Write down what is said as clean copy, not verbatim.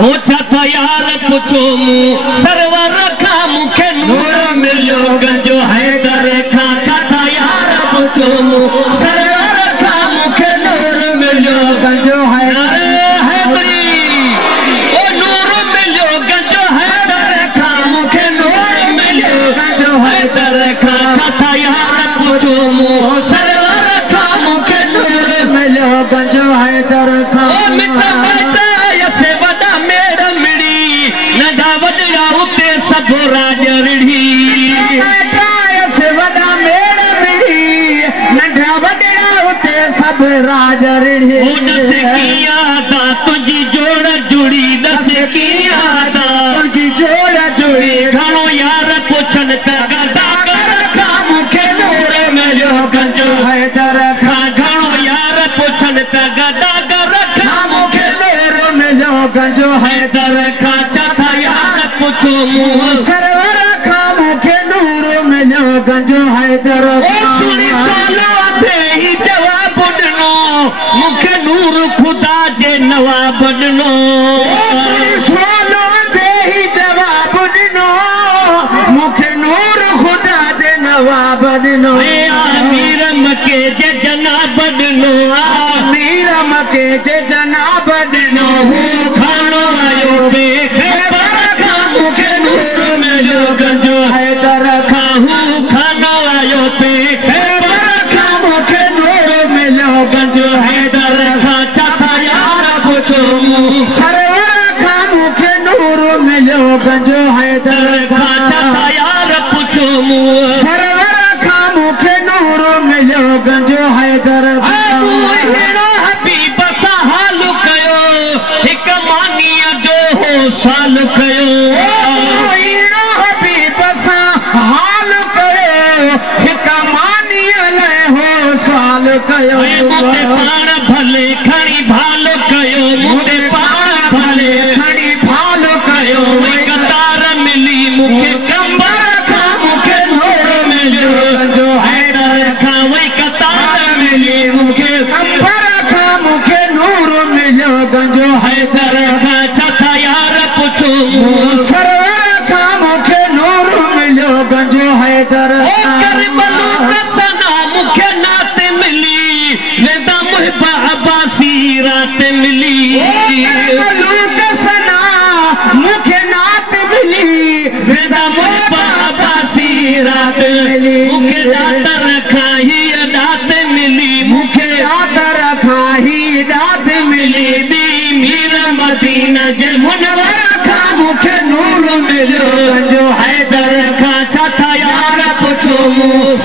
ओ छा यार पुछो मु सरवर खा मुखे नूर मिलियो गंजो हैदर खा छा यार पुछो मु सरवर खा मुखे नूर मिलियो गंजो हैदरी ओ नूर मिलियो गंजो हैदर खा मुखे नूर मिलियो गंजो हैदर खा छा यार पुछो मु सरवर खा मुखे नूर मिलियो गंजो हैदर खा राज रिढ़ी से वॾा मेड़ मिड़ी नंढा वॾड़ा उते सब राज रिढ़ी दस कीअं दा तुंहिंजी जोड़ जुड़ी दस कीअं दा तुंहिंजी जोड़ जुड़ी घणो यार पुछनि त गदा कर खा मूंखे नूर मिलियो गंजो हैदर खा घणो यार पुछनि त गदा कर खा मूंखे नूर मिलियो गंजो हैदर खा छा यार पुछो मुंहुं सरवर खा मूंखे नूर मिलियो गंजो हैदर सुणी सालो थे ही जवाब ॾिनो मूंखे नूर खुदा जे नवाब ॾिनो सुणी सालो थे ही जवाब ॾिनो मूंखे नूर खुदा जे नवाब ॾिनो आमीर मके जे जनाब ॾिनो आमीर मके जे जनाब ॾिनो हू खानो आयो बेखबर खा मूंखे नूर मिलियो गंजो हैदर खा हू खानो आयो बेखबर खा मूंखे नूर मिलियो गंजो हैदर खा छा यार पुछो मु सरवर खा मूंखे नूर मिलियो गंजो हैदर खा छा यार पुछो मु सरवर खा मूंखे नूर मिलियो गंजो हैदर हबीब सां हाल कयो हिकु मानीअ जो हो साल कयो हबीब सां हाल कयो हिकु मानीअ लाइ हो साल कयो पाण भले खणी भाल कयो मुंहिंजे पाण भले खणी भाल कयो कतार मिली मूंखे कंबर खा मूंखे नूर मिलियो गंजो हैदर खा वई कतार मिली मूंखे कंबर खा मूंखे नूर मिलियो गंजो हैदर खा छा यार पुछो सरवर खा मूंखे नूर मिलियो गंजो हैदर करबलो सना मूंखे नात मिली वेदा मुहिबा अब्बासी रात मिली करबलो सना मूंखे नात मिली वेदा मुहिबा अब्बासी रात मिली मूंखे दात रखा ही दात मिली मूंखे दात रखा ही दात मिली दी मीर मदीना जे मुनवर खा मूंखे नूर मिलियो गंजो हैदर खा छा यार पुछो मु